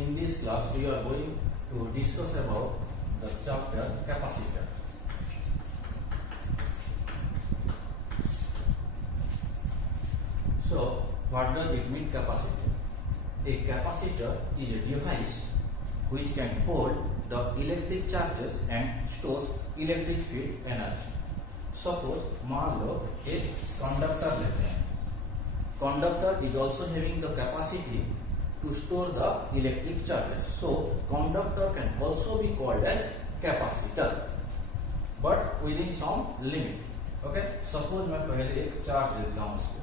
In this class, we are going to discuss about the chapter capacitor. So, what does it mean capacitor? A capacitor is a device which can hold the electric charges and stores electric field energy. Suppose मान लो एक conductor लेते हैं. Conductor is also having the capacity to store the electric charges. So conductor can also be called as capacitor, but within some limit. Okay. Suppose मैं पहले एक charge देता हूँ उसको.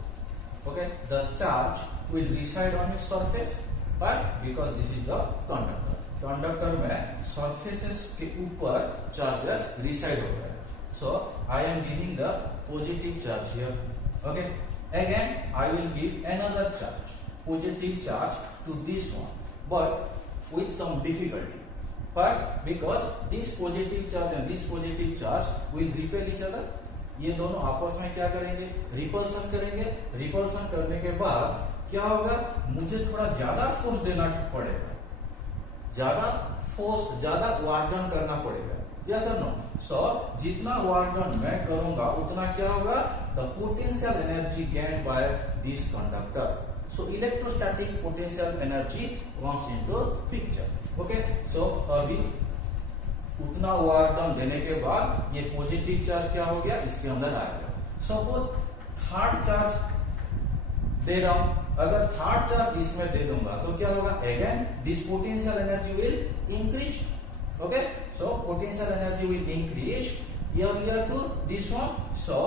Okay. The charge will reside on its surface, but because this is the conductor. Conductor में surfaces के ऊपर charges reside होता है. So I am giving the positive charge here. Okay. Again, I will give another charge, positive charge to this one, but with some difficulty. But because this positive charge and this positive charge will repel each other, ये दोनों आपस में क्या करेंगे? Repulsion करेंगे. Repulsion करने के बाद क्या होगा? मुझे थोड़ा ज्यादा फोर्स देना पड़ेगा, ज्यादा फोर्स, ज्यादा वर्क डन करना पड़ेगा. यस और नो? सो जितना वर्क डन मैं करूंगा उतना क्या होगा? The potential energy gained by this conductor. So electrostatic potential energy comes into picture. Okay. So अभी उतना वर्क डन देने के बाद ये पॉजिटिव चार्ज क्या हो गया? इसके अंदर आएगा. सपोज थर्ड चार्ज दे रहा हूं. अगर थर्ड चार्ज इसमें दे दूंगा तो क्या होगा? Again this potential energy will increase. Okay. So potential energy will increase earlier to this one. So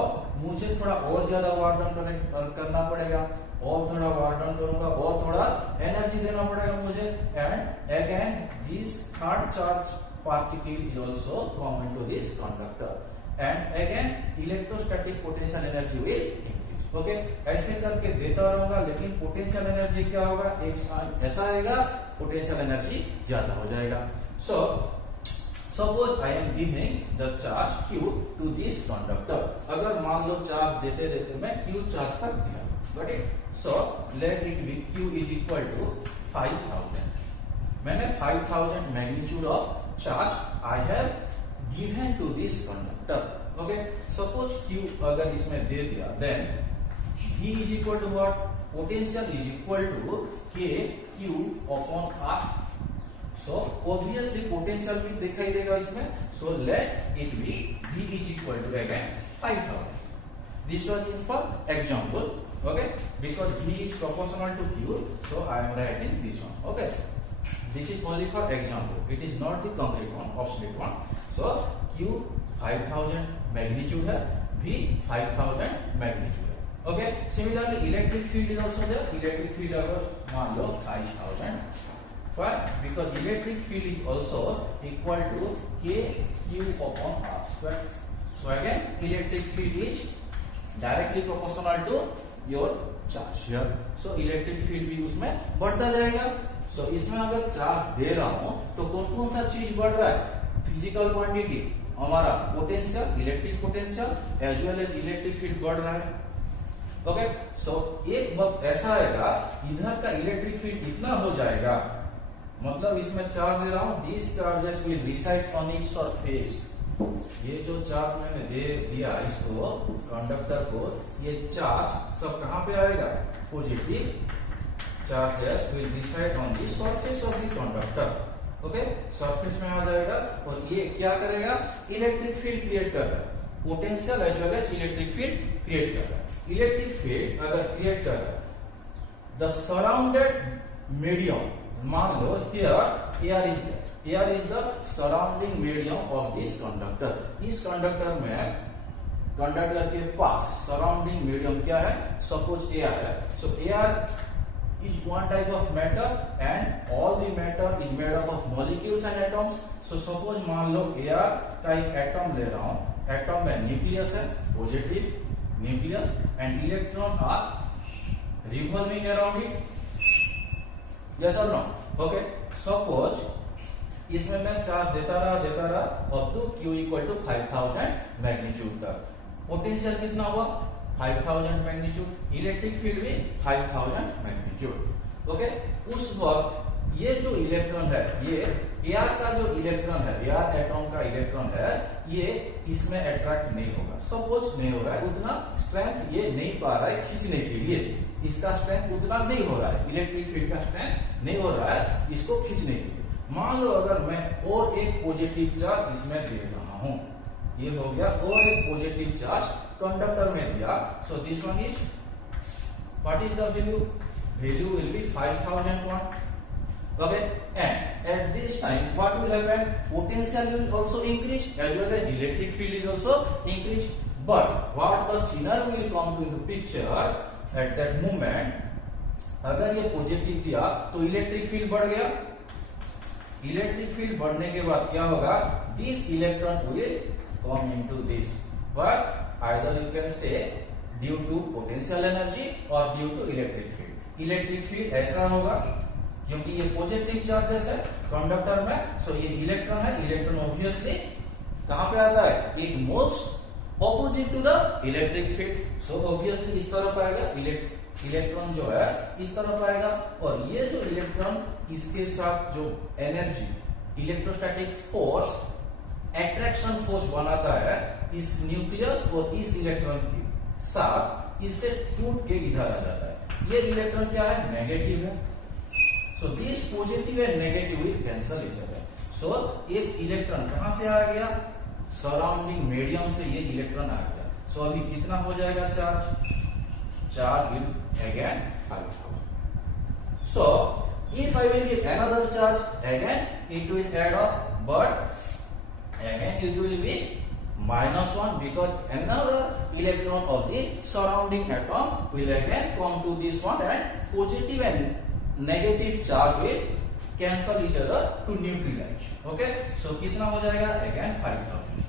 मुझे थोड़ा और ज्यादा वर्क डन करना पड़ेगा, और थोड़ा वर्क डन करूंगा और थोड़ा एनर्जी देना पड़ेगा मुझे. And again this third charge particle is also come into this conductor, and again electrostatic potential energy will increase. Okay. ऐसे करके देता रहूंगा, लेकिन पोटेंशियल एनर्जी क्या होगा? एक ऐसा आएगा, पोटेंशियल एनर्जी ज्यादा हो जाएगा. So suppose I am giving the charge Q to this conductor. अगर मान लो चार्ज देते देते मैं Q चार्ज तक दिया. Got it? So let it be Q is equal to 5000. मैंने 5000 magnitude of charge I have given to this conductor. Okay. Suppose Q अगर इसमें दे दिया, then V is equal to what? Potential is equal to K Q upon R. So obviously potential भी दिखाई देगा इसमें. So let it be V is equal to again 5000. This was used for example. Okay. Because V is proportional to Q, so I am writing this one. Okay. This is only for example. It is not the concrete one, obsolete one. So Q 5000 magnitude है, V 5000 magnitude है. Okay. Similarly, electric field is also there. Electric field अगर मान लो 5000. Why? Because electric field is also equal to K Q upon R square. So again, electric field is directly proportional to your charge here. So electric field भी उसमें बढ़ता जाएगा. So इसमें अगर charge दे रहा हूं तो कौन कौन सा चीज बढ़ रहा है? फिजिकल क्वांटिटी, हमारा potential, electric potential as well as electric field बढ़ रहा है. ओके. सो एक वक्त ऐसा आएगा, इधर का इलेक्ट्रिक फील्ड इतना हो जाएगा, मतलब इसमें चार्ज दे रहा हूं, this charges will reside on its surface. ये जो चार्ज मैंने दे दिया इसको, कंडक्टर को, ये चार्ज सब कहां पे आएगा? Positive charges will reside on the surface of the conductor. Okay. Surface में आ जाएगा और ये क्या करेगा? इलेक्ट्रिक फील्ड क्रिएट कर रहा है. Potential as well as electric field create कर रहा है. इलेक्ट्रिक फील्ड अगर क्रिएट कर रहा है, द सराउंडेड मीडियम, मान लो here air is there. Air is the surrounding medium of this conductor. इस कंडक्टर में, कंडक्टर के पास सराउंडिंग मीडियम क्या है? सपोज एयर है. सो air is one type of matter and all the matter is made up of molecules and atoms. So suppose मान लो air type atom ले रहा हूं. एटम में न्यूक्लियस है, positive nucleus, and electron are revolving around it. Yes or no? Okay. Suppose इसमें मैं charge देता रहा up to Q equal to 5000 magnitude तक. पोटेंशियल कितना हुआ? 5000 मैग्नीट्यूड. इलेक्ट्रिक फील्ड भी 5000 मैग्नीट्यूड. ओके. उस वक्त ये जो इलेक्ट्रॉन है, ये एआर का जो इलेक्ट्रॉन है, एआर एटॉम का इलेक्ट्रॉन है, ये इसमें अट्रैक्ट नहीं होगा। सपोज नहीं हो रहा है, उतना स्ट्रेंथ ये नहीं पा रहा है खींचने के लिए, इसका स्ट्रेंथ उतना नहीं हो रहा है, इलेक्ट्रिक फील्ड का स्ट्रेंथ नहीं हो रहा है इसको खींचने के लिए। मान लो अगर मैं और एक पॉजिटिव चार्ज इसमें दे रहा हूं, ये हो गया, और एक पॉजिटिव चार्ज कंडक्टर में दिया, so this one is what is the value will be 5000 watt. Okay, and at this time what will happen? Potential will also increase as well as electric field is also increase. But what the scenario will come into picture at that moment? अगर ये positive दिया तो electric field बढ़ गया, electric field बढ़ने के बाद क्या होगा? This electron will come into this, but either you can say due to potential energy or due to electric field. Electric field ऐसा होगा क्योंकि ये पॉजिटिव चार्जेस है कंडक्टर में, सो ये इलेक्ट्रॉन है, इलेक्ट्रॉन ऑब्वियसली कहां पे आता है? It moves opposite to the electric field, so obviously इस तरफ आएगा, इलेक्ट्रॉन जो है इस तरफ आएगा, और ये जो इलेक्ट्रॉन इसके साथ जो energy electrostatic force attraction force बनाता है इस न्यूक्लियस और इस इलेक्ट्रॉन के साथ, इससे टूट के इधर आ जाता है। ये इलेक्ट्रॉन क्या है? नेगेटिव है, so this positive and negative will cancel each other. so एक इलेक्ट्रॉन कहां से आ गया? सराउंडिंग मीडियम से ये इलेक्ट्रॉन आ गया, so अभी कितना हो जाएगा charge? Charge will again 5000. so if I will give another charge, again it will add up, but again it will be -1 because another electron of the surrounding atom will again come to this one, and positive and negative charge will cancel each other to neutralize. okay, so कितना हो जाएगा? again 5000.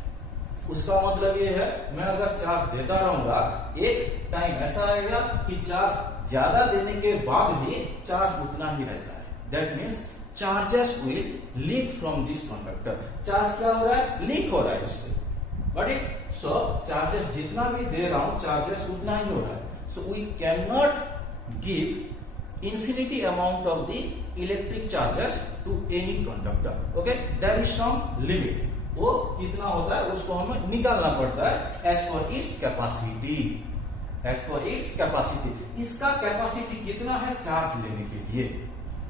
उसका मतलब ये है, मैं अगर charge देता रहूंगा, एक टाइम ऐसा आएगा कि चार्ज ज्यादा देने के बाद भी चार्ज उतना ही रहता है। That means charges will leak from this conductor. Charge क्या हो रहा है? लीक हो रहा है उससे, बट इट सो चार्जेस जितना भी दे रहा हूं चार्जेस उतना ही हो रहा है, so we can not give infinity amount of the electric charges to any conductor. okay, there is some limit, वो कितना होता है उसको हमें निकालना पड़ता है as per its capacity, as per its capacity. इसका कैपेसिटी कितना है चार्ज लेने के लिए,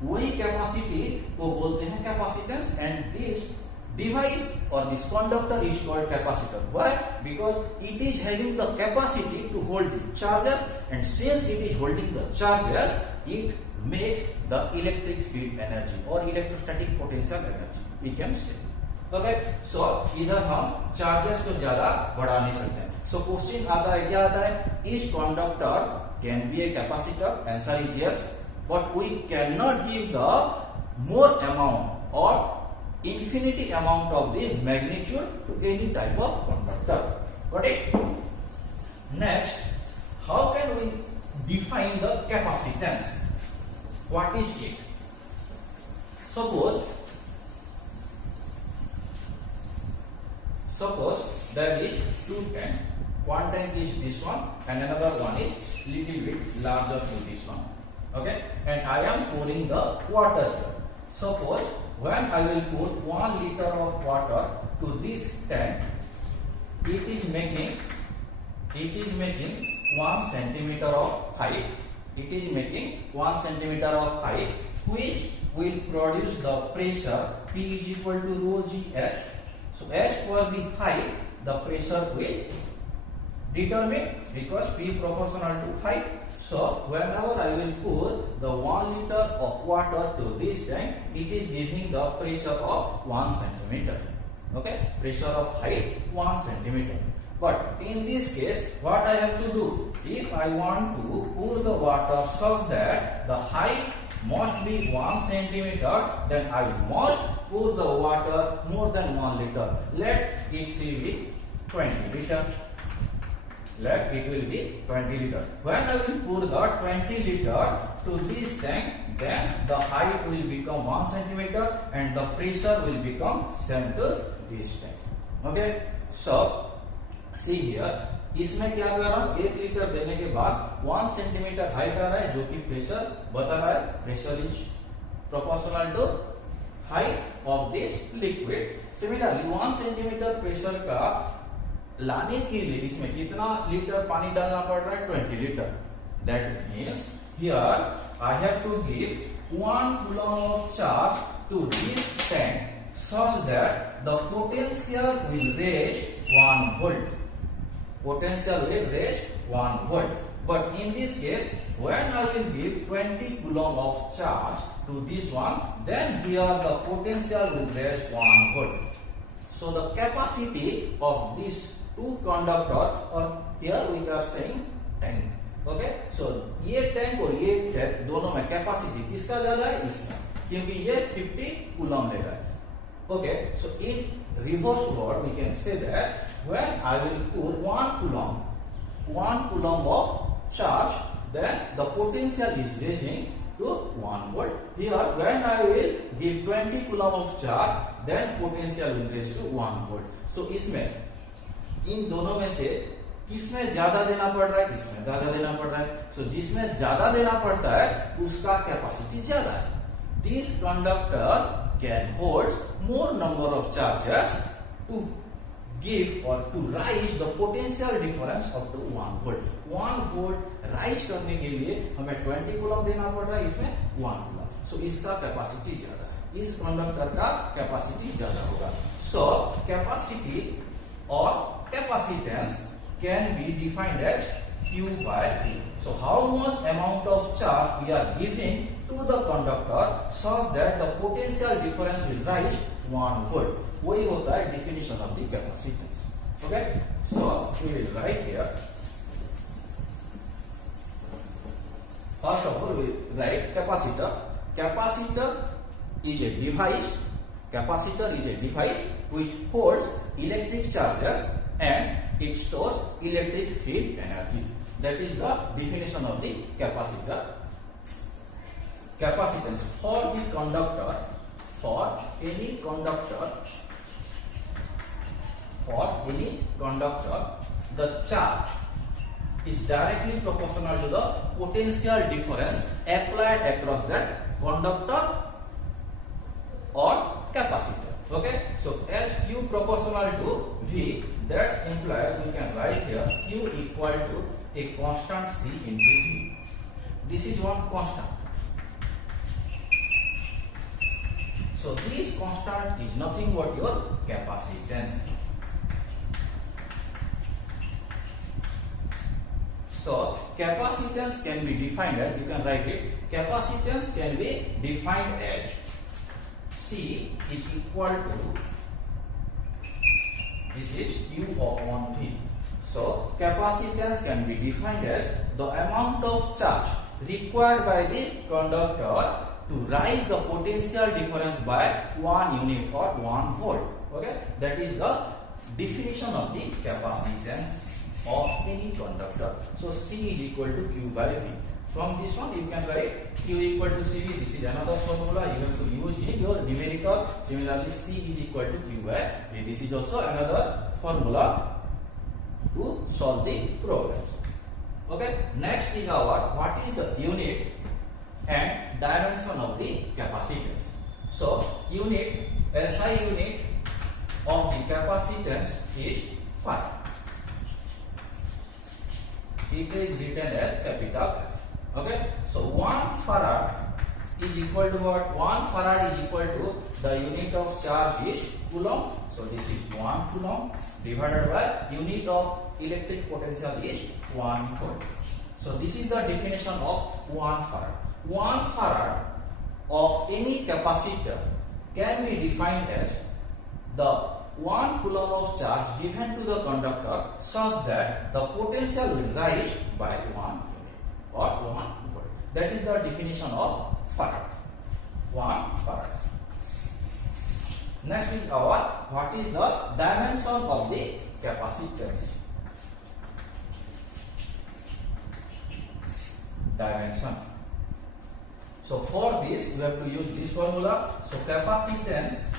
वही कैपेसिटी को बोलते हैं capacitance, and this device or this conductor is called capacitor. Why? Because it is having the capacity to hold the charges, and since it is holding the charges, it makes the electric field energy or electrostatic potential energy, we can say. okay, so इधर हम charges को ज्यादा बढ़ा नहीं सकते। so question आता है, क्या आता है? Is conductor can be a capacitor? Answer is yes, but we cannot give the more amount or infinity amount of the magnitude to any type of conductor. Got it? Next, how can we define the capacitance? What is it? Suppose there is two tanks. One tank is this one, and another one is little bit larger to this one. Okay, and I am pouring the water here. Suppose when I will put 1 liter of water to this tank, it is making 1 centimeter of height. It is making 1 centimeter of height, which will produce the pressure P is equal to rho g h. So as per the height, the pressure will determine, because P proportional to height. So whenever I will pour the 1 liter of water to this tank, it is giving the pressure of 1 centimeter. Okay, pressure of height 1 centimeter. But in this case, what I have to do? If I want to pour the water such that the height must be 1 centimeter, then I must pour the water more than 1 liter. Let it be 20 liter. Let it will be 20 liter. When I will pour the 20 liter to this tank, then the height will become 1 centimeter and the pressure will become same to this tank. Okay, so see here, इसमें क्या कर रहा हूं? 1 litre देने के बाद 1 centimetre height आ रहा है, जो कि प्रेशर बता रहा है, pressure is proportional to height of this liquid. Similarly 1 centimetre pressure का लाने के लिए इसमें कितना लीटर पानी डालना पड़ रहा है? 20 litre. That means here I have to give 1 coulomb of charge to this tank such that the potential will reach 1 volt. Potential will reach 1 volt. But in this case, when I will give 20 coulomb of charge to this one, then here the potential will reach 1 volt. So the capacity of these two conductor, or here we are saying tank. Okay, so ये tank और ये tank दोनों में capacity किसका ज्यादा है? इसका, क्योंकि ये 50 coulomb ले रहा है. Okay, so in reverse word we can say that when I will put 1 coulomb of charge, then the potential is raising to 1 volt. Here when I will give 20 coulomb of charge, then potential will raise to 1 volt. So इसमें इन दोनों में से किसमें ज्यादा देना पड़ रहा है? किसमें ज्यादा देना पड़ रहा है? So जिसमें ज्यादा देना पड़ता है उसका कैपेसिटी ज्यादा है. This conductor can hold more number of charges to give or to rise the potential difference up to 1 volt. 1 volt rise करने के लिए हमें 20 coulomb देना पड़ रहा है, इसमें 1 coulomb. So इसका कैपेसिटी ज्यादा है, इस कंडक्टर का कैपेसिटी ज्यादा होगा. So capacity or capacitance can be defined as Q by V. So how much amount of charge we are giving to the conductor such that the potential difference will rise 1 volt. वही होता है definition of the capacitance. Okay, so we will write here. First of all, we write capacitor. Capacitor is a device. Capacitor is a device which holds electric charges and it stores electric field energy. That is the definition of the capacitor. Capacitance for the conductor, for any conductor, the charge is directly proportional to the potential difference applied across that conductor or capacitor. Okay, so as Q proportional to V, that implies we can write here Q equal to a constant C into V. This is one constant. So this constant is nothing but your capacitance. So capacitance can be defined as, you can write it, capacitance can be defined as C is equal to, this is Q upon V. So capacitance can be defined as the amount of charge required by the conductor to rise the potential difference by 1 unit or 1 volt. Okay, that is the definition of the capacitance of any conductor. So C is equal to Q by V. From this one you can write Q equal to CV. This is another formula you have to use in your numerical. Similarly, C is equal to Q by V. This is also another formula to solve the problems. Okay, next is our what is the unit and dimension of the capacitance. So unit, SI unit of the capacitance is farad. It is written as capital F. Okay, so 1 farad is equal to what? 1 farad is equal to the unit of charge is coulomb. So this is 1 coulomb divided by unit of electric potential is 1 volt. So this is the definition of 1 farad. 1 farad of any capacitor can be defined as the 1 coulomb of charge given to the conductor such that the potential will rise by 1 unit or 1 volt. That is the definition of farad. 1 farad. Next is our what is the dimension of the capacitance. Dimension. So for this we have to use this formula. So capacitance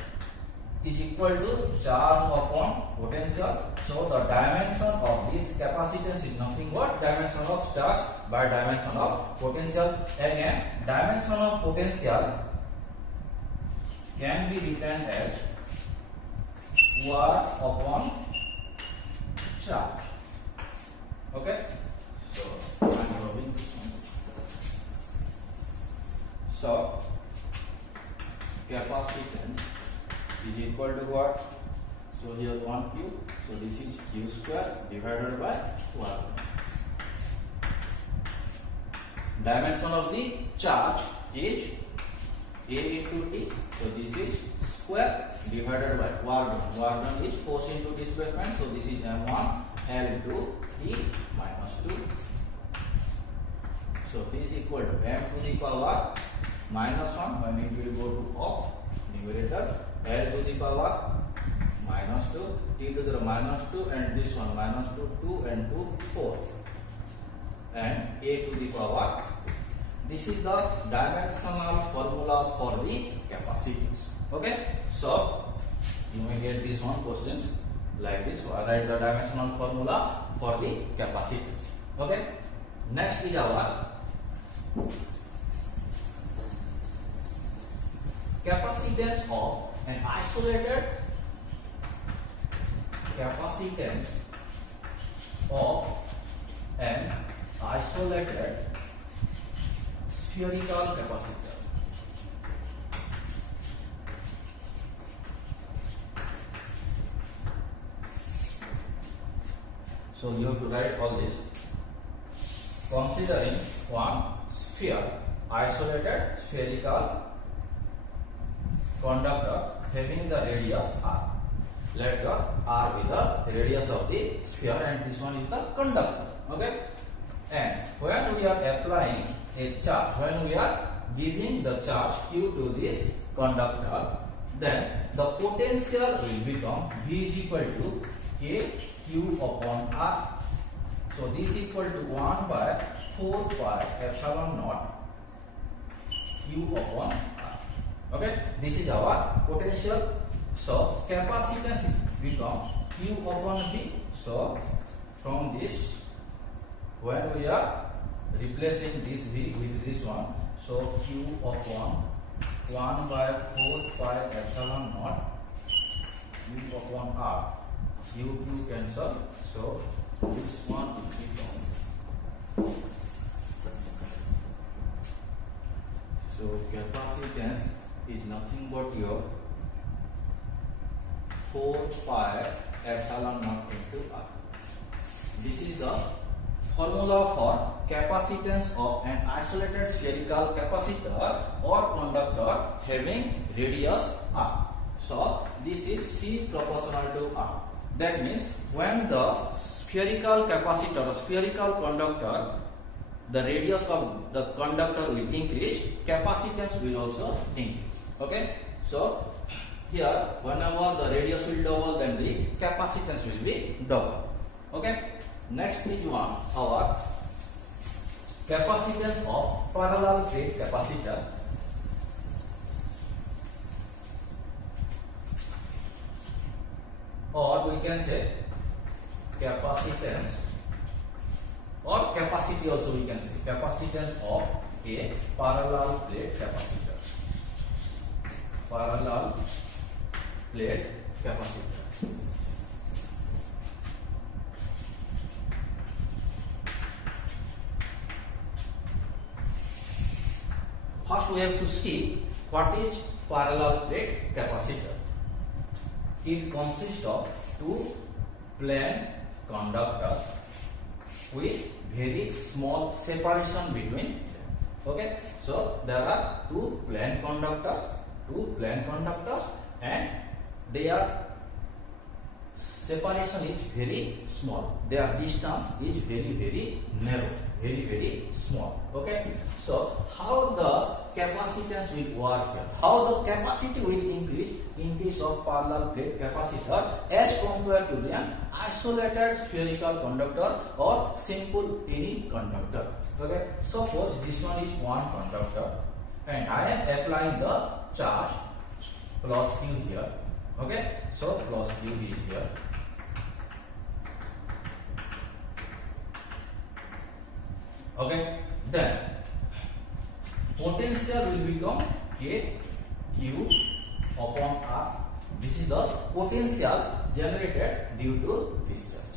is equal to charge upon potential. So the dimension of this capacitance is nothing but dimension of charge by dimension of potential. Again, dimension of potential can be written as work upon charge. Okay, so I am drawing this one. So capacitance is equal to what? So here 1Q, so this is Q square divided by 1. Dimension of the charge is A into T, so this is square divided by work done. Work done is force into displacement, so this is M1 L into T minus 2. So this equal to M to the power minus 1 when it will go to up numerator, L to the power minus 2, T to the minus 2, and this one minus 2, 2 and 2, 4, and A to the power. This is the dimensional formula for the capacitance. Okay, so you may get this one questions like this. So I write the dimensional formula for the capacitance. Okay, next is our capacitance of an isolated spherical capacitor. So you have to write all this. Considering one sphere, isolated spherical conductor having the radius r. Let the r be the radius of the sphere, and this one is the conductor. Okay, and when we are applying a charge, when we are giving the charge q to this conductor, then the potential will become V is equal to k q upon r. So this equal to 1 by 4 pi epsilon naught q upon r. Okay, this is our potential. So capacitance become q upon v. So from this, when we are replacing this v with this one, so q upon 1 by 4 pi epsilon naught q upon r. Q cancel. So this one will become. So capacitance is nothing but your 4 pi epsilon naught into r. This is the formula for capacitance of an isolated spherical capacitor or conductor having radius r. So this is C proportional to r. That means when the spherical capacitor or spherical conductor, the radius of the conductor will increase, capacitance will also increase. Okay, so here whenever the radius will double, then the capacitance will be double. Okay, next is one our capacitance of parallel plate capacitor. Or we can say capacitance or capacity also we can say. Capacitance of a parallel plate capacitor. Parallel plate capacitor. First we have to see what is parallel plate capacitor. It consists of two plain conductors with very small separation between them. Okay, so there are two plain conductors, and their separation is very small. Their distance is very narrow, very small. Okay, so how the capacitance will work here? How the capacity will increase in case of parallel plate capacitor as compared to an isolated spherical conductor or simple any conductor. Okay, suppose this one is one conductor and I am applying the charge plus q here. Okay, so plus q is here. Okay, then potential will become k q upon R. This is the potential generated due to this charge.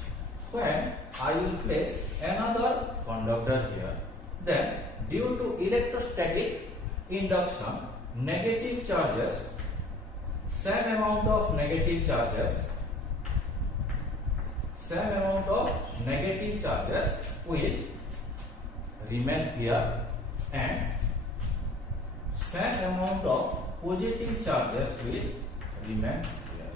When I will place another conductor here, then due to electrostatic induction, negative charges, same amount of negative charges will remain here, and same amount of positive charges will remain here.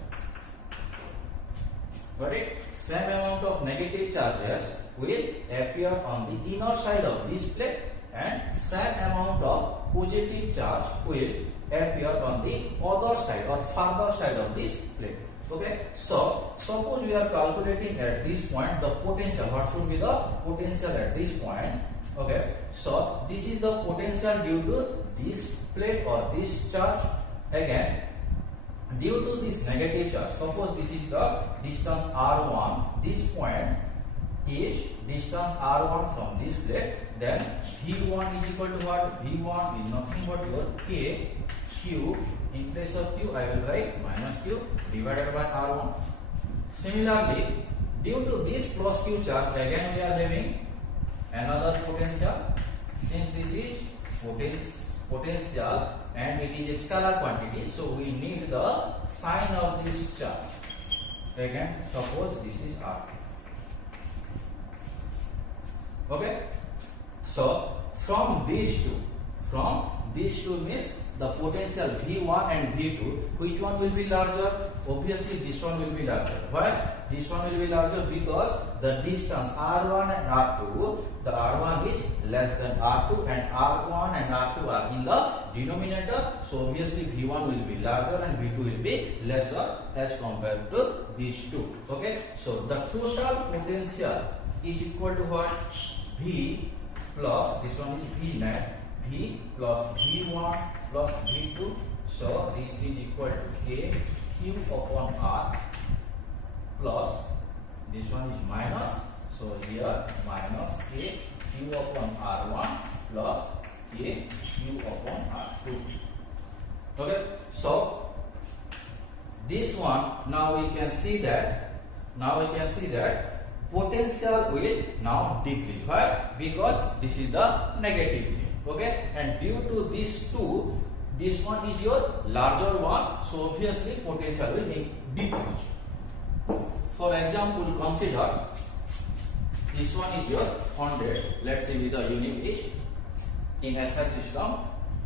Got it? Same amount of negative charges will appear on the inner side of this plate, and same amount of positive charge will appear on the other side or farther side of this plate. Okay, so suppose we are calculating at this point the potential. What should be the potential at this point? Okay, so this is the potential due to this plate or this charge. Again, due to this negative charge, suppose this is the distance R1, this point is distance R1 from this plate, then V1 is equal to what? V1 is nothing but your K Q. In place of Q, I will write minus Q divided by R1. Similarly, due to this plus Q charge, again we are having another potential. Since this is potential and it is a scalar quantity, so we need the sign of this charge. Again, suppose this is R. Okay, so from these two means the potential V1 and V2, which one will be larger? Obviously this one will be larger. Why? This one will be larger because the distance R1 and R2, the R1 is less than R2 and R1 and R2 are in the denominator. So obviously V1 will be larger and V2 will be lesser as compared to these two. Okay, so the total potential is equal to what? V plus, this one is V net, V plus V1 plus V2. So this is equal to K Q upon R plus, this one is minus, so here minus K Q upon R1 plus K Q upon R2. Okay, so this one, now we can see that potential will now decrease. Why? Because this is the negative thing. Okay, and due to these two, this one is your larger one, so obviously potential will decrease. For example, consider this one is your 100. Let's say with the unit is in SI system.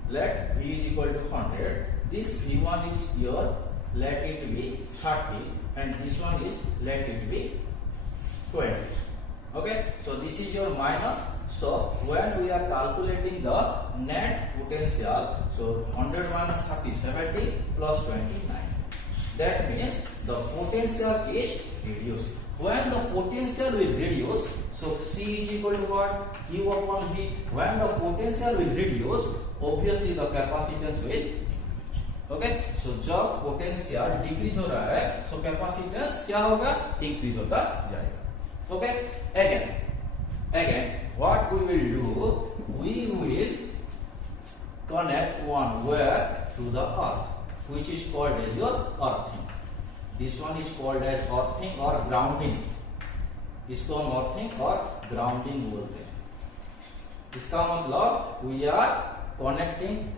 Let V is equal to 100. This V1 is your, let it be 30, and this one is, let it be 20. Okay, so this is your minus. So when we are calculating the net potential, so 100 minus 30, 70 plus 29. That means the potential is reduced. When the potential will reduce, so C is equal to what? Q upon V. When the potential will reduce, obviously the capacitance will increase. Okay, so जब potential decrease हो रहा है, so capacitance क्या होगा? Increase होता जाएगा. Okay, again, what we will do? We will connect one wire to the earth, which is called as your earthing. This one is called as earthing or grounding. इसको हम earthing और grounding बोलते हैं. इसका मतलब we are connecting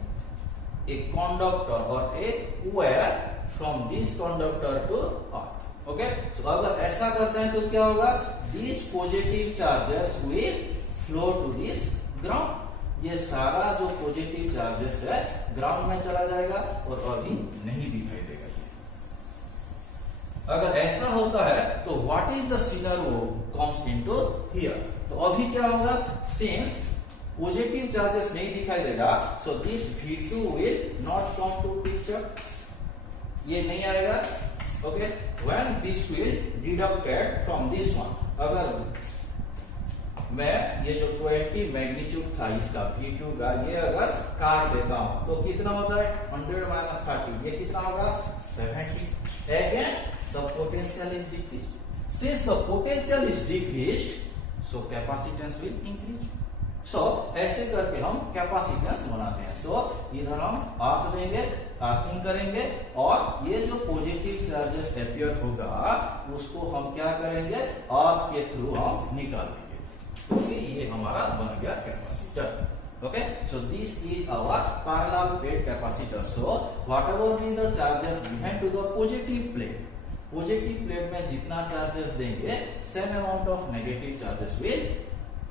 a conductor or a wire from this conductor to earth. Okay, so अगर ऐसा करते हैं तो क्या होगा? These positive charges will flow to this ground. ये सारा जो पॉजिटिव चार्जेस है ग्राउंड में चला जाएगा और अभी नहीं दिखाई देगा. अगर ऐसा होता है तो what is the scenario comes into here. तो अभी क्या होगा? सिंस पॉजिटिव चार्जेस नहीं दिखाई देगा, so this V2 will not come to picture. ये नहीं आएगा. Okay, when this will deducted from this one. अगर मैं ये जो 20 मैग्नीट्यूड था इसका V2 का, ये अगर काट देता हूं तो कितना होता है? 100 माइनस 30, ये कितना होगा? 70. Again, the potential is decreased. Since the potential is decreased, so capacitance will increase. So ऐसे करके हम कैपेसिटेंस बनाते हैं. So इधर हम R लेंगे अर्थिंग करेंगे और ये जो पॉजिटिव चार्जेस अपियर होगा उसको हम क्या करेंगे, अर्थ के थ्रू हम निकाल देंगे, क्योंकि ये हमारा बन गया capacitor. Okay, so this is our parallel plate capacitor. So whatever be the charges given to the positive plate में जितना charges देंगे, same amount of negative charges will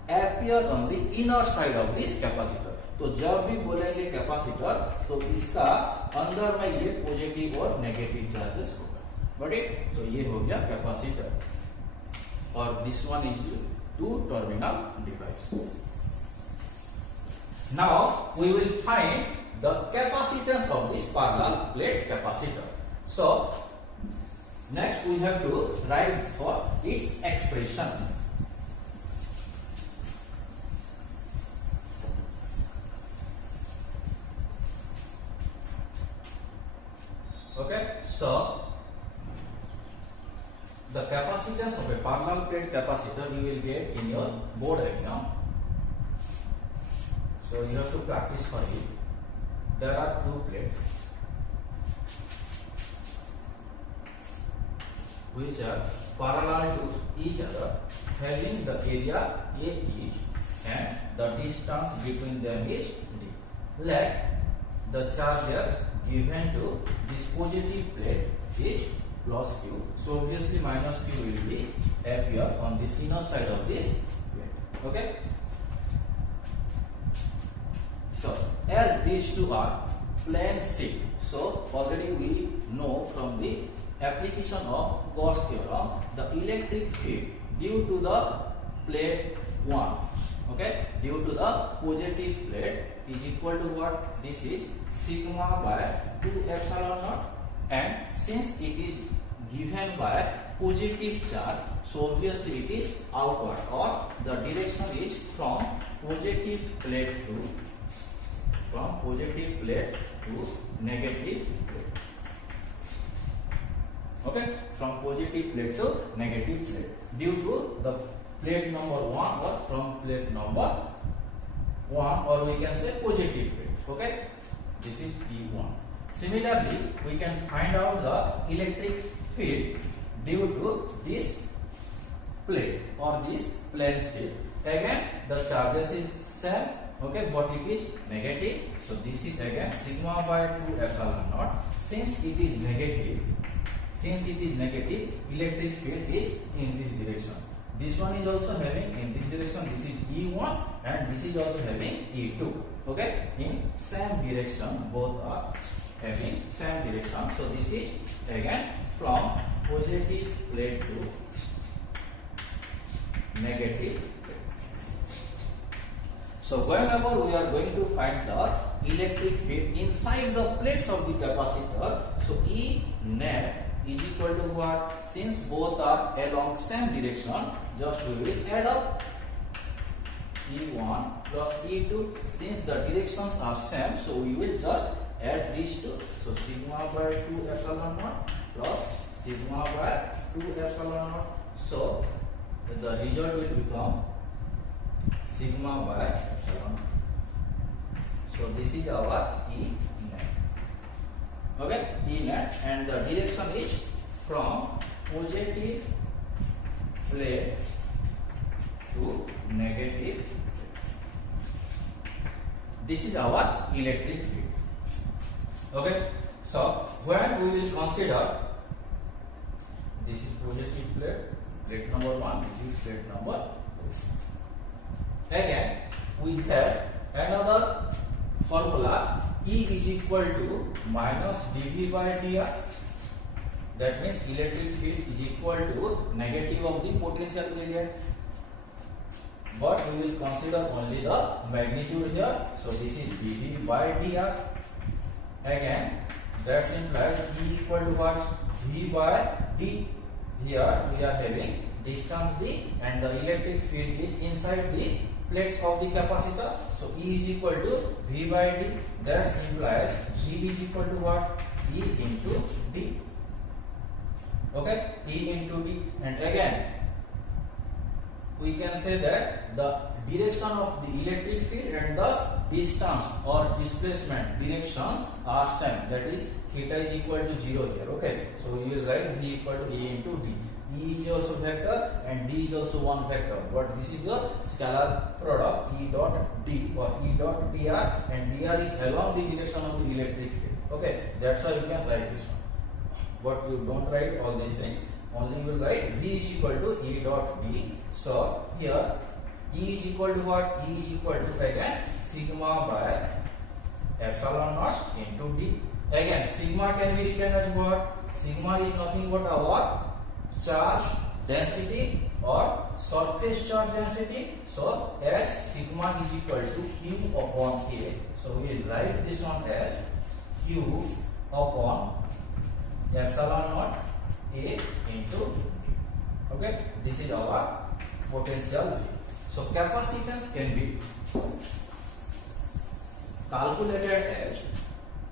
appear on the inner side of this capacitor. तो जब भी बोलेंगे capacitor तो इसका अंदर में ये पॉजिटिव और नेगेटिव चार्जेस होगा। बट इट सो ये हो गया कैपेसिटर और this one is two terminal device. Now we will find the capacitance of this parallel plate capacitor. So next we have to write for its expression. Okay, so the capacitance of a parallel plate capacitor you will get in your board exam. So you have to practice for it. There are two plates which are parallel to each other, having the area A each and the distance between them is D. Let the charges given to this positive plate is plus Q. So obviously minus Q will be appear on this inner side of this plate. Okay. So as these two are plane sheet, so already we know from the application of Gauss theorem the electric field due to the plate 1, okay, due to the positive plate is equal to what? This is sigma by 2 epsilon naught, and since it is given by positive charge, so obviously it is outward or the direction is from positive plate to negative plate. Okay, from positive plate to negative plate due to the plate number 1 or from plate number 1, or we can say positive plate. Okay, this is E1. Similarly, we can find out the electric field due to this plate or this plane sheet. Again, the charges is same. Okay, but it is negative, so this is again sigma by 2 epsilon naught. Since it is negative, electric field is in this direction. This one is also having in this direction. This is E1 and this is also having E2. Okay, in same direction, both are having same direction. So this is again from positive plate to negative. So whenever we are going to find the electric field inside the plates of the capacitor, so E net is equal to what? Since both are along same direction, just we will add up E1 plus E2. Since the directions are same, so we will just add these two. So sigma by 2 epsilon naught plus sigma by 2 epsilon naught. So the result will become sigma by epsilon. So this is our E net. Okay, E net, and the direction is from positive plate to negative plate. This is our electric field. Okay, so when we will consider this is positive plate number 1, this is plate number 2. Again, we have another formula. E is equal to minus dV by dr. That means electric field is equal to negative of the potential gradient. But we will consider only the magnitude here. So this is dV by dr. Again, that implies E equal to what? V by d. Here we are having distance d, and the electric field is inside the plates of the capacitor. So E is equal to V by d. That implies E is equal to what? E into d. Okay, E into d. And again, we can say that the direction of the electric field and the distance or displacement directions are same. That is theta is equal to 0 here. Okay, so we will write V equal to A into D. E is also vector and D is also one vector, but this is the scalar product E dot D or E dot dr, and dr is along the direction of the electric field. Okay, that's why you can write this one. But you don't write all these things, only you will write V is equal to E dot D. So here E is equal to what? E is equal to again sigma by epsilon naught into D. Again sigma can be written as what? Sigma is nothing but our charge density or surface charge density. So as sigma is equal to Q upon A. So we will write this one as Q upon epsilon naught A into D. Okay, this is our potential V. So capacitance can be calculated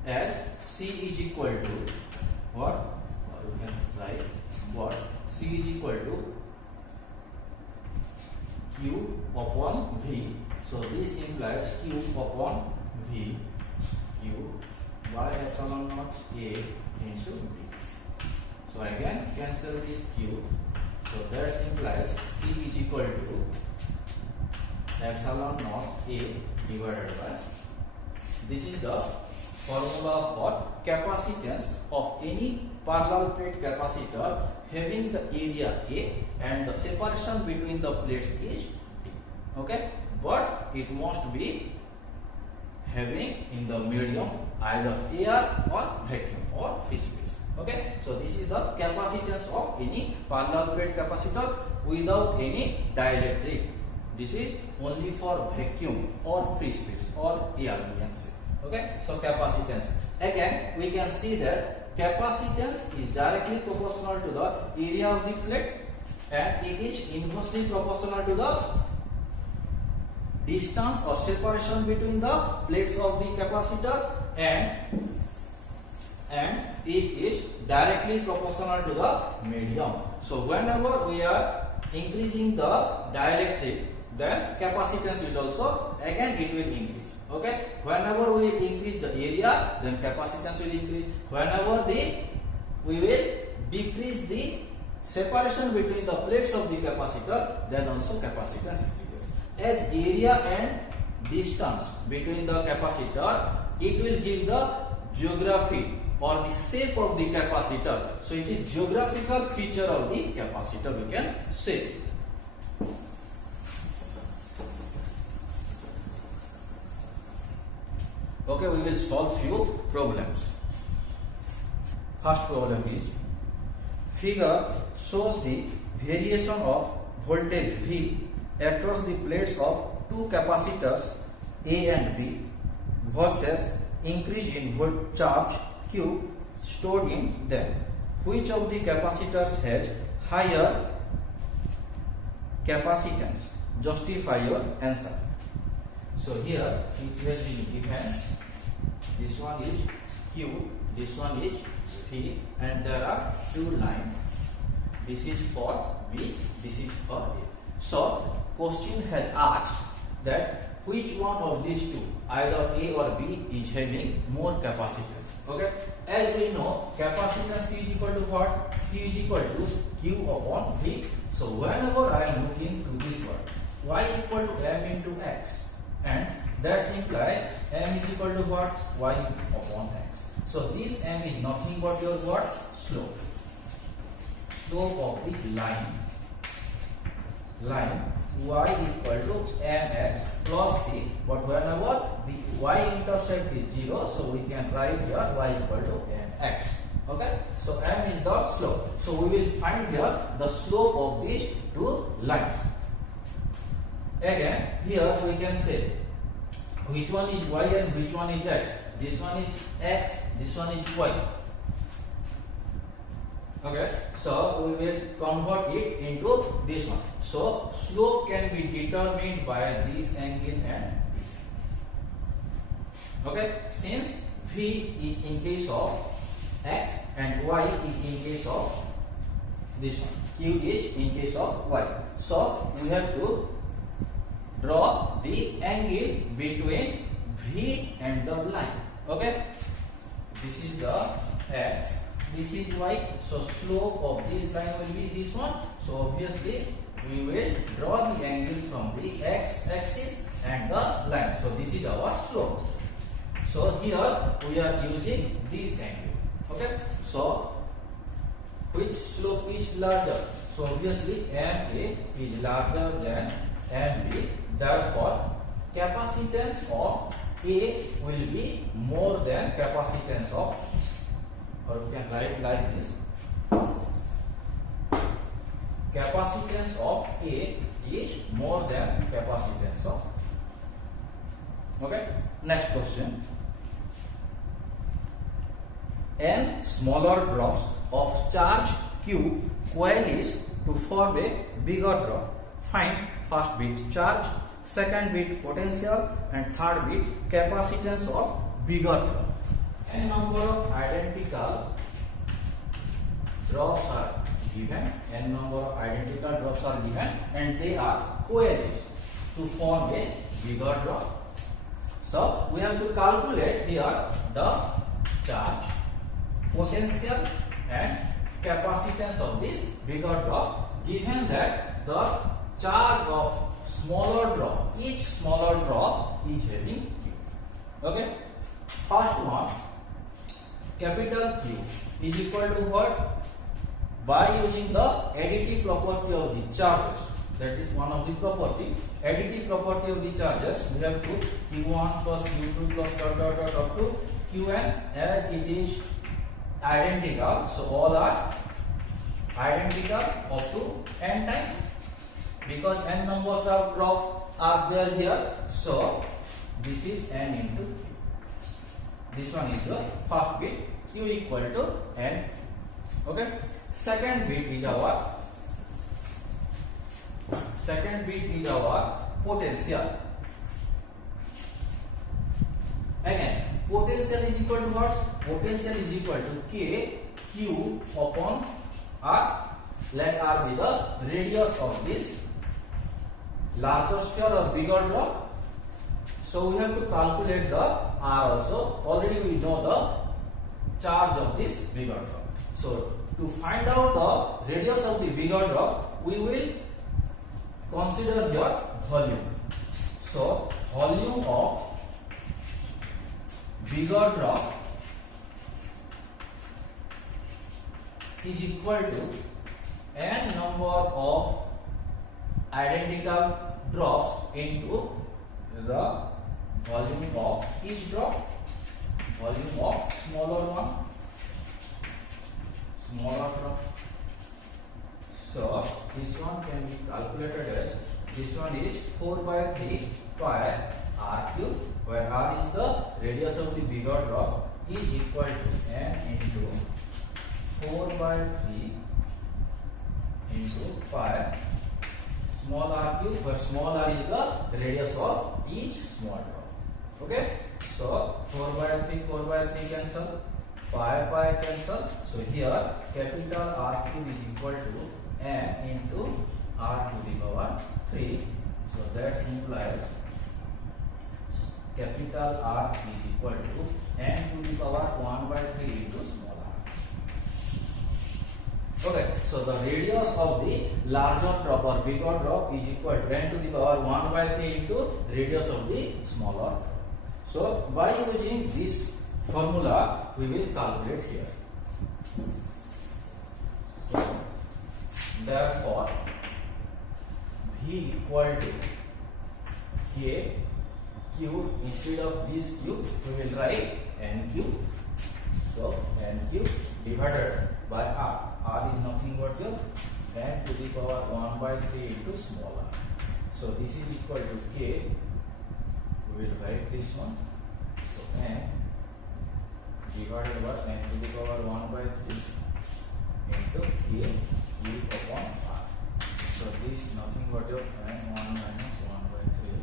as C is equal to what? Or you can write what? C is equal to Q upon V. So this implies Q upon V, Q by epsilon naught A into D. So again cancel this Q. So that implies C is equal to epsilon naught A divided by, this is the formula for capacitance of any parallel plate capacitor having the area A and the separation between the plates is D. Okay, but it must be having in the medium either air or vacuum or free space. Okay, so this is the capacitance of any parallel plate capacitor without any dielectric. This is only for vacuum or free space or air, we can say. Okay, so capacitance. Again, we can see that capacitance is directly proportional to the area of the plate and it is inversely proportional to the distance or separation between the plates of the capacitor, and it is directly proportional to the medium. So whenever we are increasing the dielectric, then capacitance will also again it will increase. Okay, whenever we increase the area, then capacitance will increase. Whenever we will decrease the separation between the plates of the capacitor, then also capacitance increases. As area and distance between the capacitor, it will give the geography or the shape of the capacitor. So it is geographical feature of the capacitor, we can say. Okay, we will solve few problems. First problem is, figure shows the variation of voltage V across the plates of two capacitors A and B versus increase in charge Q stored in them. Which of the capacitors has higher capacitance? Justify your answer. So here it has been given, this one is Q, this one is V, and there are two lines. This is for B, this is for A. So question has asked that which one of these two, either A or B, is having more capacitance. Okay, as we know, capacitance C is equal to what? C is equal to Q upon V. So whenever I am looking to this one, Y equal to M into X, and that implies M is equal to what? Y upon X. So this M is nothing but your what? Slope. Slope of the line Y equal to mx plus C, but whenever the Y intercept is 0, so we can write here Y equal to mx. Okay, so M is the slope. So we will find here the slope of these two lines. Again, here we can say which one is Y and which one is X. This one is X, this one is Y. Okay, so we will convert it into this one. So slope can be determined by this angle and this angle. Okay, since V is in case of X and Y is in case of this one, Q is in case of Y. So we have to draw the angle between V and the line. Okay, this is the X, this is Y. So slope of this line will be this one. So obviously we will draw the angle from the X axis and the line. So this is our slope. So here we are using this angle. Okay, so which slope is larger? So obviously MA is larger than MB. Therefore, capacitance of A will be more than capacitance of, or we can write like this. Capacitance of A is more than capacitance of. Okay. Next question. N smaller drops of charge Q coalesce to form a bigger drop. Find first bit charge, second bit potential, and third bit capacitance of bigger drop. N number of identical drops are given. N number of identical drops are given, and they are coalesced to form a bigger drop. So we have to calculate here the charge, potential, and capacitance of this bigger drop, given that the charge of smaller drop, each smaller drop is having Q. Okay, first one, capital Q is equal to what? By using the additive property of the charges, that is one of the property, additive property of the charges, we have to Q1 plus Q2 plus dot dot dot up to Qn, as it is identical, so all are identical up to n times, because n numbers of drop are there here. So this is n into Q. This one is your first bit, Q equal to n. Okay. Second bit is our potential. Again, potential is equal to what? Potential is equal to K Q upon R. Let R be the radius of this larger sphere or bigger drop. So we have to calculate the R also. Already we know the charge of this bigger drop. So to find out the radius of the bigger drop, we will consider here volume. So volume of bigger drop is equal to n number of identical drops into the volume of each drop, volume of smaller one, smaller drop. So this one can be calculated as, this one is 4 by 3 pi r cube, where r is the radius of the bigger drop, is equal to n into 4 by 3 into pi small r cube, where small r is the radius of each small drop. Okay, so 4 by 3 cancel, pi cancel. So here capital R cube is equal to n into r to the power 3. So that implies capital R is equal to n to the power 1 by 3 into small r. Okay, so the radius of the larger drop or bigger drop is equal to n to the power 1 by 3 into radius of the smaller drop. So by using this formula, we will calculate here. So, therefore, V equal to K Q, instead of this Q, we will write NQ. So NQ divided by R. R is nothing but your n to the power 1 by 3 into small r. So this is equal to K. We will write this one. So n divided by n to the power 1 by 3 into K Q upon R. So this is nothing but your n1 minus 1 by 3.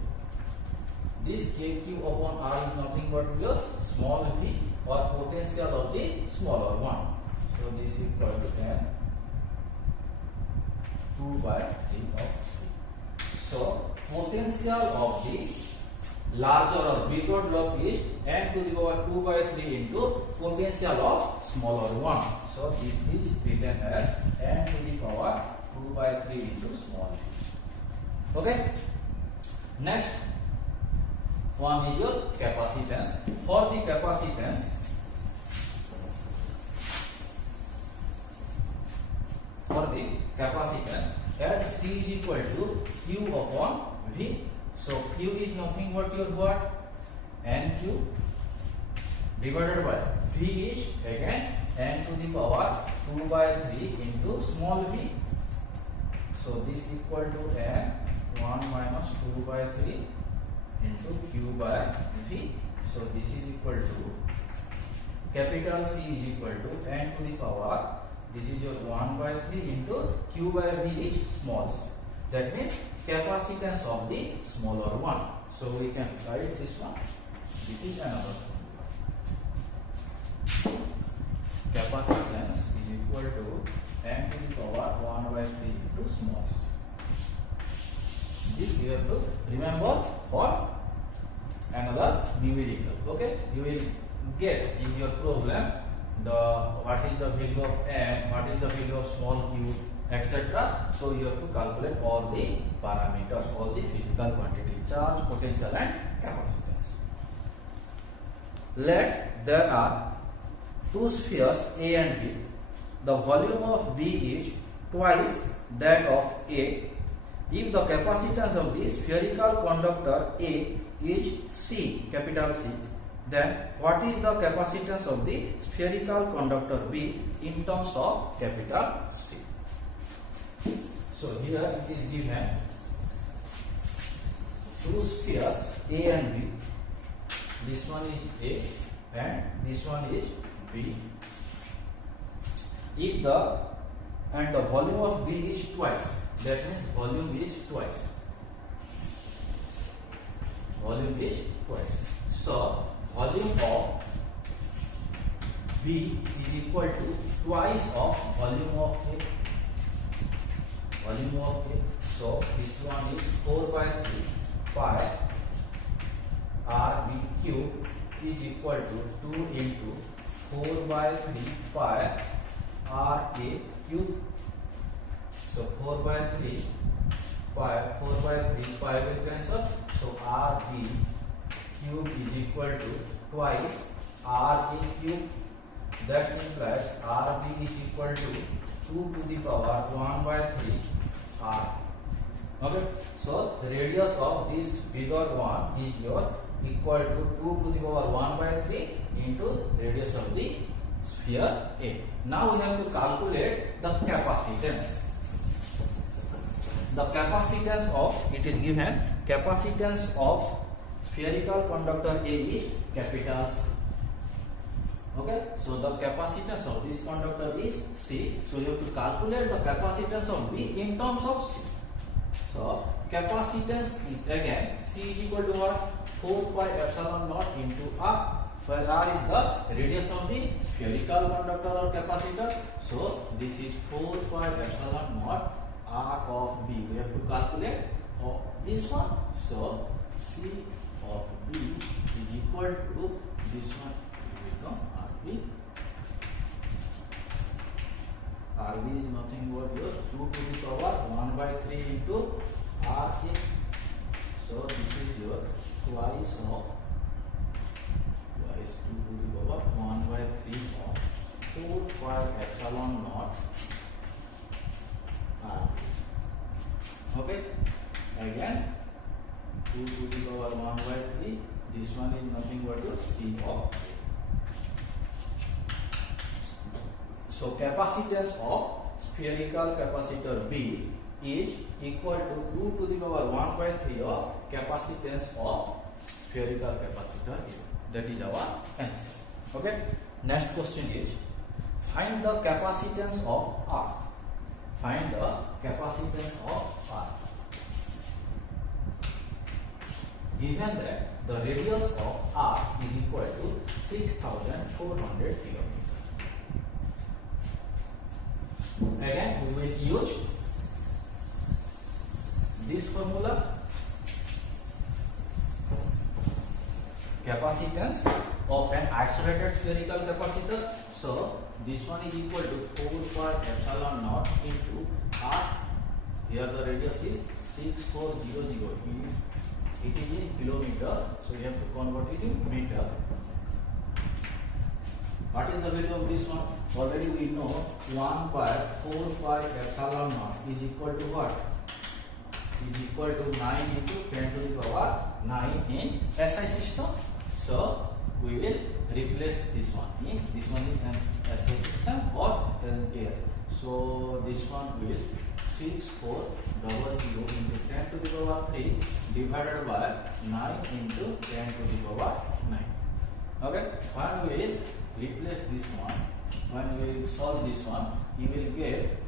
This K Q upon R is nothing but your small v or potential of the smaller one. So this is equal to n 2 by 3 of 3. So potential of the larger or bigger block is n to the power 2 by 3 into potential of smaller one. So this is written as n to the power 2 by 3 into small v. Okay. Next one is your capacitance. For the capacitance, as C is equal to Q upon V. So Q is nothing but your what? NQ divided by V is again n to the power 2 by 3 into small v. So this equal to n 1 minus 2 by 3 into Q by V. So this is equal to capital C is equal to n to the power, this is your 1 by 3 into Q by V is small c. That means capacitance of the smaller one. So we can write this one. This is another formula. Capacitance is equal to n to the power 1 by 3 into small c. This you have to remember for another numerical. Okay, you will get in your problem the what is the value of n, what is the value of small q, etc. So you have to calculate all the parameters, all the physical quantity, charge, potential and capacitance. Let there are two spheres A and B. The volume of B is twice that of A. If the capacitance of the spherical conductor A is C, capital C, then what is the capacitance of the spherical conductor B in terms of capital C? So here it is given two spheres A and B. This one is A and this one is B. If the volume of B is twice, that means volume is twice. Volume is twice. So volume of B is equal to twice of volume of A. Volume of A. So this one is 4 by 3 pi RB cube is equal to 2 into 4 by 3 pi RA cube. So 4 by 3 pi, 4 by 3 pi will cancel. So RB cube is equal to twice RA cube. That implies RB is equal to 2 to the power 1 by 3 R. Okay. So the radius of this bigger one is your equal to 2 to the power 1 by 3 into radius of the sphere A. Now we have to calculate the capacitance. The capacitance of, it is given, capacitance of spherical conductor A is capital C. Okay, so the capacitance of this conductor is C. So you have to calculate the capacitance of B in terms of C. So capacitance is again C is equal to what? 4 pi epsilon naught into R, where R is the radius of the spherical conductor or capacitor. So this is 4 pi epsilon naught R of B. We have to calculate this one. So C of B is equal to this one. It will become RB. RB is nothing but your 2 to the power 1 by 3 into RA. So this is your twice 2 to the power 1 by 3 of 4 pi epsilon naught RB. Okay, again 2 to the power 1 by 3. This one is nothing but your C of A. So capacitance of spherical capacitor B is equal to 2 to the power 1 by 3 of capacitance of spherical capacitor A. That is our answer. Okay. Next question is, find the capacitance of R. Find the capacitance of R. Given that the radius of R is equal to 6,400 kilometers. Again, we will use this formula, capacitance of an isolated spherical capacitor. So this one is equal to 4 pi epsilon naught into R. Here the radius is 6400. It is in kilometer, so we have to convert it in meter. What is the value of this one? Already we know 1 by 4 pi epsilon naught is equal to what? Is equal to 9 into 10 to the power 9 in SI system. So we will replace this one. This one is an SI system or LKS. So this one will 6400 into 10 to the power 3 divided by 9 into 10 to the power 9. Okay, when we will replace this one, when we will solve this one, you will get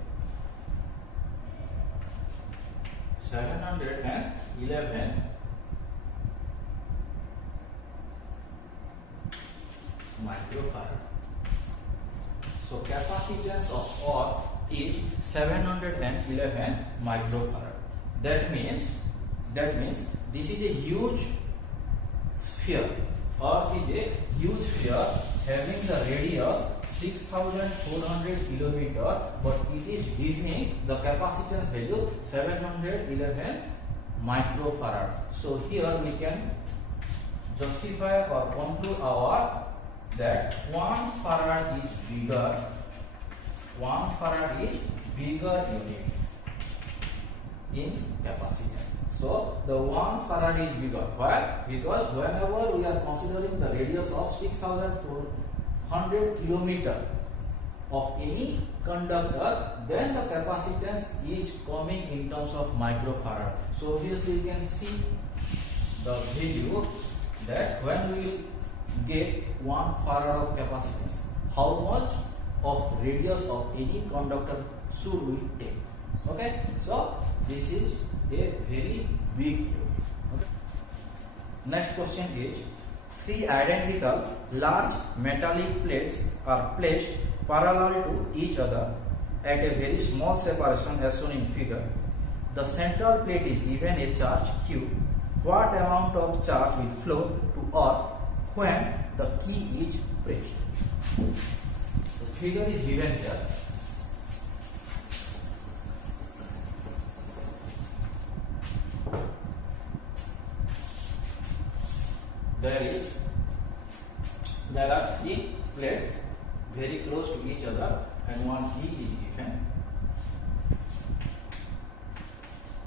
711 microfarad. So capacitance of earth is 711 microfarad. That means this is a huge sphere. Earth is a huge sphere having the radius 6400 km, but it is giving the capacitance value 711 microfarad. So here we can justify or conclude our that 1 farad is bigger. 1 farad is bigger unit in capacitance. So the 1 farad is bigger. Why? Because whenever we are considering the radius of 6400 km of any conductor, then the capacitance is coming in terms of microfarad. So obviously you can see the value that when we get 1 farad of capacitance, how much of radius of any conductor should we take? Okay, so this is a very big unit. Okay. Next question is, 3 identical large metallic plates are placed parallel to each other at a very small separation as shown in figure. The central plate is given a charge Q. What amount of charge will flow to earth when the key is pressed? The figure is given here. There are 3 plates very close to each other and one key is given.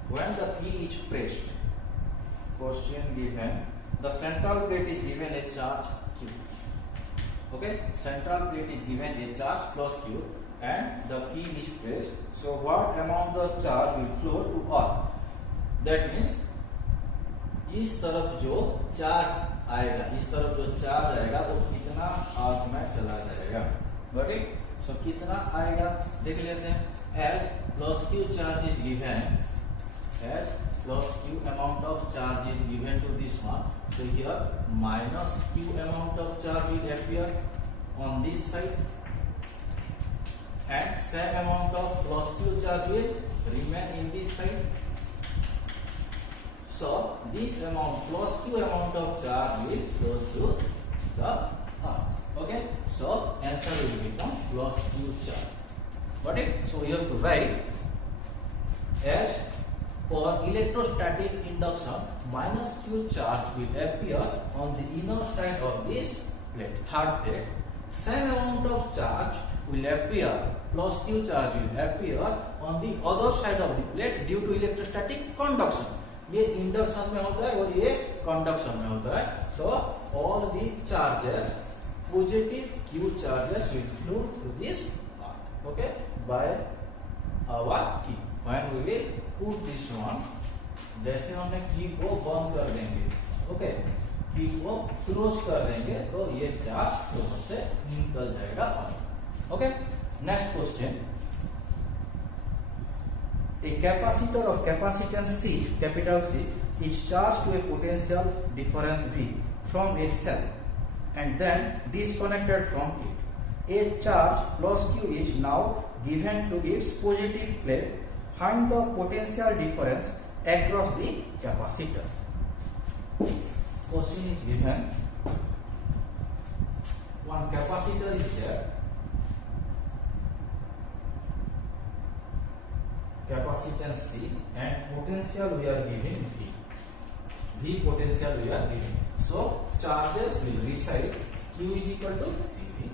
When the key is pressed, question given, the central plate is given a charge Q. Okay, central plate is given a charge plus Q and the key is pressed. So what amount of charge will flow to earth? That means इस तरफ जो charge आएगा, इस तरफ जो charge आएगा वो कितना अर्थ में चला जाएगा. Got it? सो कितना आएगा देख लेते हैं. As plus Q charge is given, as plus Q amount of charge is given to this one. So here minus q amount of charge will appear on this side and same amount of plus q charge will remain in this side. So this amount plus q amount of charge will flow to the earth. Okay, so answer will become plus q charge. Got it? So you have to write as for electrostatic induction, minus q charge will appear on the inner side of this plate, third plate. Same amount of charge will appear, plus q charge will appear on the other side of the plate due to electrostatic conduction. ये induction में होता है और ये conduction में होता है. So all the charges, positive q charges will flow through this path. Okay, by our key. When we will put this one, जैसे हमने की को बंद कर देंगे, ओके, की को क्लोज कर देंगे तो ये चार्ज यहाँ से निकल जाएगा. Okay, next question. A capacitor of capacitance C, capital C, is charged to a potential difference V from a cell and then disconnected from it. A charge plus Q is now given to its positive plate. Find the potential difference across the capacitor. Question is given, one capacitor is there, capacitance C, and potential we are giving V. V potential we are giving. So charges will reside, Q is equal to Cv.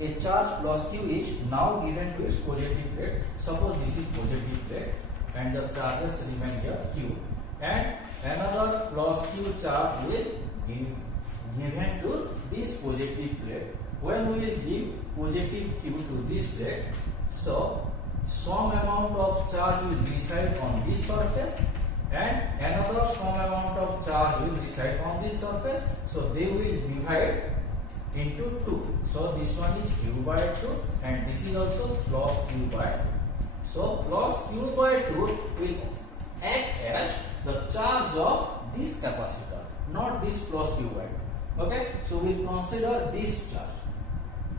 A charge plus Q is now given to its positive plate. Suppose this is positive plate and the charges remain here Q, and another plus Q charge will be given to this positive plate. When we will give positive Q to this plate, so some amount of charge will reside on this surface and another some amount of charge will reside on this surface. So they will divide into 2. So this one is Q by 2 and this is also plus Q by 2. So plus Q by 2 will act as the charge of this capacitor, not this plus Q by 2. Okay, so we will consider this charge.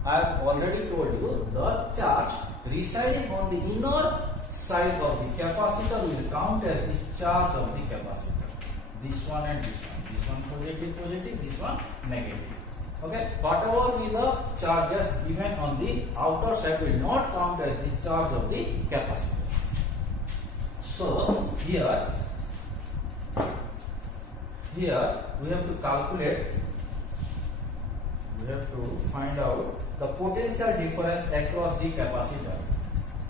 I have already told you the charge residing on the inner side of the capacitor will count as this charge of the capacitor. This one and this one. This one positive, positive, this one negative. Okay, whatever be the charges given on the outer side will not count as the charge of the capacitor. So here we have to calculate, we have to find out the potential difference across the capacitor.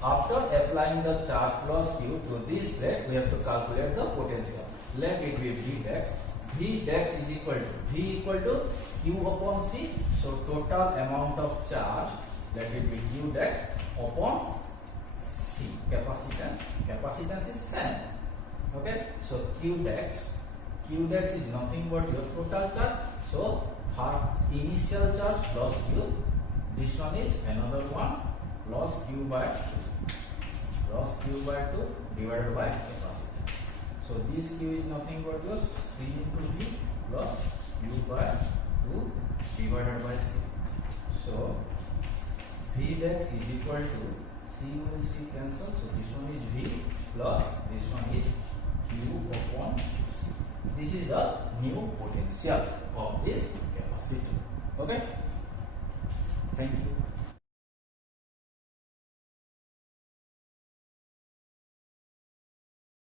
After applying the charge plus Q to this plate, we have to calculate the potential. Let it be V dash. V dash is equal to Q upon C. So total amount of charge, let it be Q dash upon C. Capacitance. Capacitance is same. Okay. So Q dash is nothing but your total charge. So for initial charge plus Q, this one is another one plus Q by 2. Plus Q by 2 divided by capacitance. So this Q is nothing but your C into V plus Q by 2 divided by C. So V dash is equal to C will C cancel. So this one is V plus this one is Q upon C. This is the new potential of this capacitor. Okay. Thank you.